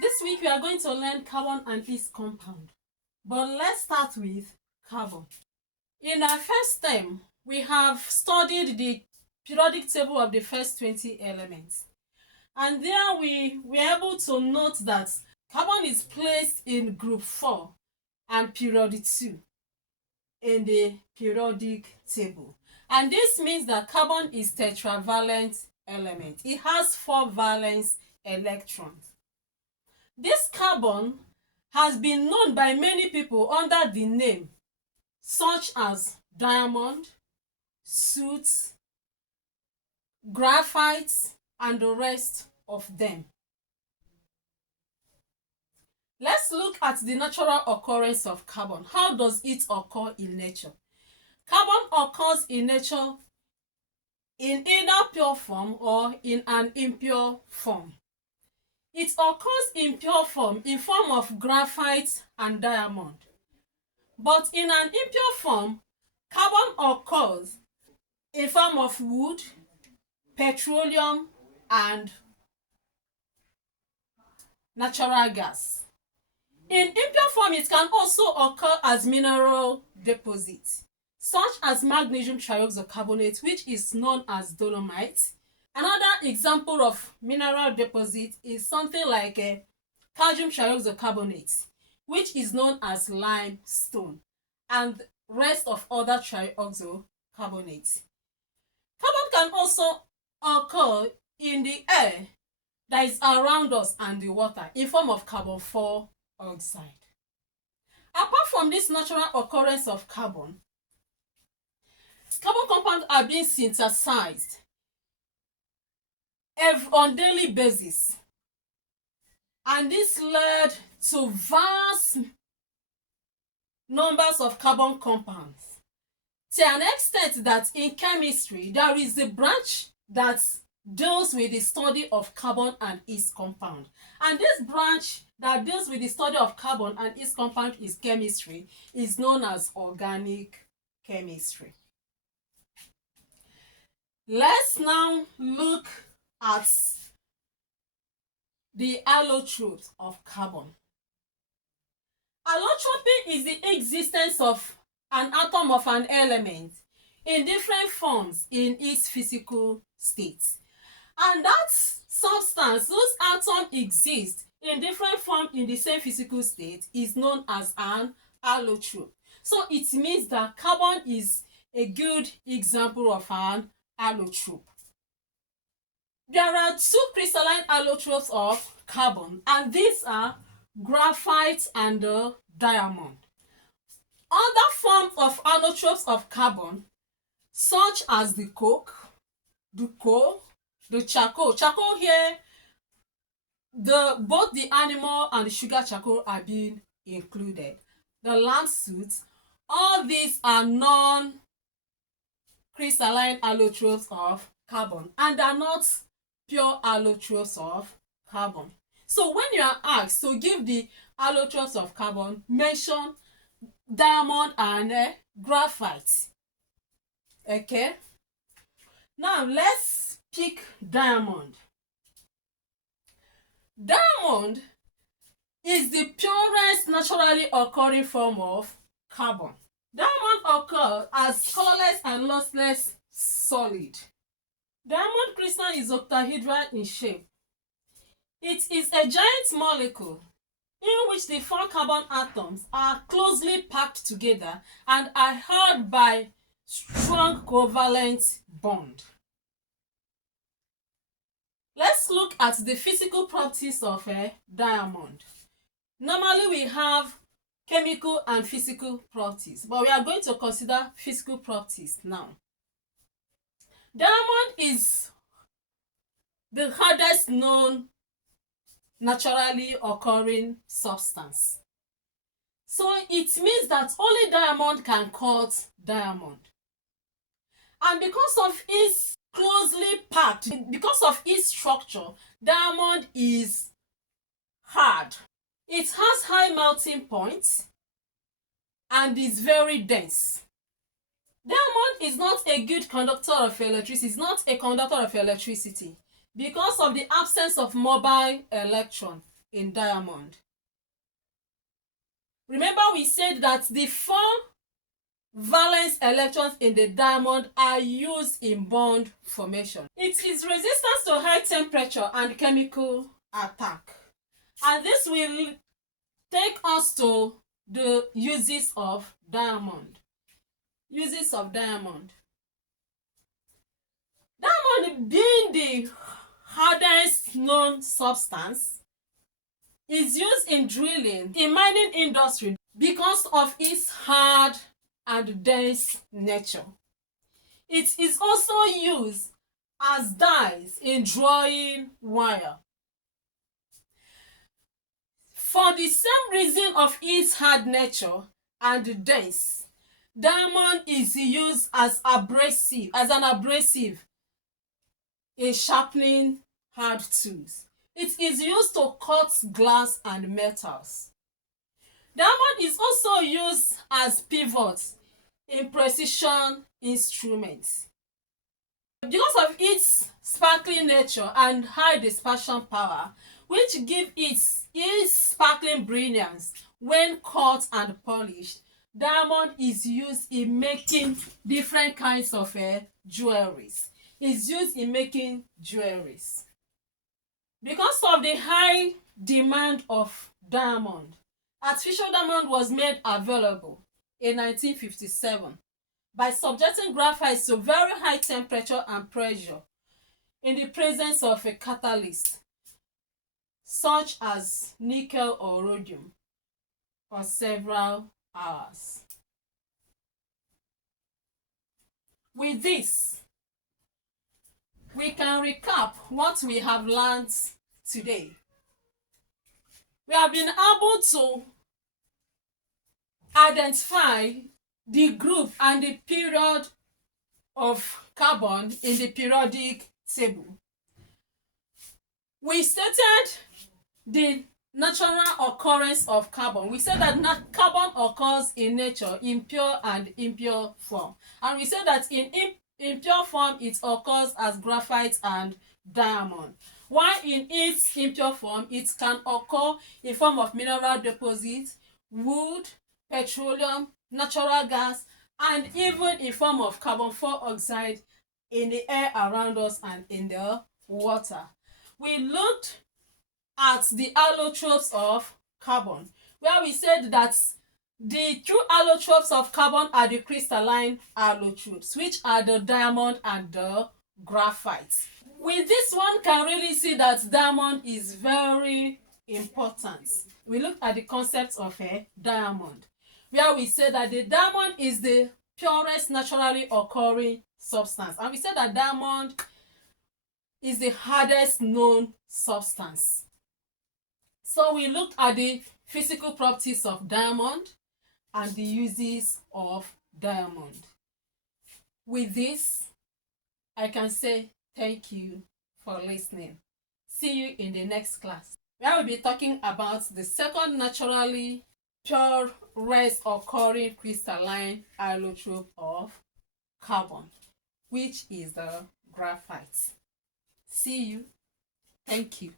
This week we are going to learn carbon and its compound. But let's start with carbon. In our first term, we have studied the periodic table of the first 20 elements. And there we were able to note that carbon is placed in group 4 and period 2 in the periodic table. And this means that carbon is tetravalent element. It has 4 valence electrons. This carbon has been known by many people under the name such as diamond, soot, graphite, and the rest of them. Let's look at the natural occurrence of carbon. How does it occur in nature? Carbon occurs in nature in either pure form or in an impure form. It occurs in pure form in form of graphite and diamond. But in an impure form, carbon occurs in form of wood, petroleum, and natural gas. In impure form, it can also occur as mineral deposits, such as magnesium trioxocarbonate, which is known as dolomite. Another example of mineral deposit is something like calcium trioxocarbonate, which is known as limestone, and rest of other trioxocarbonates. Carbon can also occur in the air that is around us and the water in form of carbon dioxide. Apart from this natural occurrence of carbon compounds are being synthesized on daily basis, and this led to vast numbers of carbon compounds, to an extent that in chemistry there is a branch that deals with the study of carbon and its compound, and this branch that deals with the study of carbon and its compound is chemistry, is known as organic chemistry. Let's now look at the allotropes of carbon. Allotropy is the existence of an atom of an element in different forms in its physical state. And that substance, those atoms exist in different forms in the same physical state, is known as an allotrope. So it means that carbon is a good example of an allotrope. There are 2 crystalline allotropes of carbon, and these are graphite and diamond. Other forms of allotropes of carbon, such as the coke, the coal, the charcoal. Charcoal here, both the animal and the sugar charcoal are being included. The land soot, all these are non-crystalline allotropes of carbon and are not pure allotropes of carbon. So when you are asked to give the allotropes of carbon, mention diamond and graphite. Okay, now let's pick diamond. Diamond is the purest naturally occurring form of carbon. Diamond occurs as colorless and lossless solid. Diamond crystal is octahedral in shape. It is a giant molecule in which the 4 carbon atoms are closely packed together and are held by strong covalent bond. Let's look at the physical properties of a diamond. Normally we have chemical and physical properties, but we are going to consider physical properties now. Diamond is the hardest known naturally occurring substance. So it means that only diamond can cut diamond. And because of its closely packed, because of its structure, diamond is hard. It has high melting points and is very dense. Diamond is not a good conductor of electricity. It's not a conductor of electricity because of the absence of mobile electron in diamond. Remember we said that the 4 valence electrons in the diamond are used in bond formation. It is resistance to high temperature and chemical attack. And this will take us to the uses of diamond. Uses of diamond. Diamond, being the hardest known substance, is used in drilling, in mining industry, because of its hard and dense nature. It is also used as dyes in drawing wire. For the same reason of its hard nature and dense, diamond is used as an abrasive in sharpening hard tools. It is used to cut glass and metals. Diamond is also used as pivots in precision instruments. Because of its sparkling nature and high dispersion power, which give it its sparkling brilliance when cut and polished, diamond is used in making different kinds of jewelries. It's used in making jewelries. Because of the high demand of diamond, artificial diamond was made available in 1957 by subjecting graphite to very high temperature and pressure in the presence of a catalyst such as nickel or rhodium for several hours. With this, we can recap what we have learned today. We have been able to identify the group and the period of carbon in the periodic table. We stated the natural occurrence of carbon. We said that carbon occurs in nature in pure and impure form. And we said that in pure form it occurs as graphite and diamond, while in its impure form it can occur in form of mineral deposits, wood, petroleum, natural gas, and even in form of carbon dioxide in the air around us and in the water. We looked at the allotropes of carbon, where we said that the true allotropes of carbon are the crystalline allotropes, which are the diamond and the graphite. With this one can really see that diamond is very important. We looked at the concept of a diamond, where we said that the diamond is the purest naturally occurring substance, and we said that diamond is the hardest known substance. So we looked at the physical properties of diamond and the uses of diamond. With this, I can say thank you for listening. See you in the next class, where we'll be talking about the second naturally purest occurring crystalline allotrope of carbon, which is the graphite. See you. Thank you.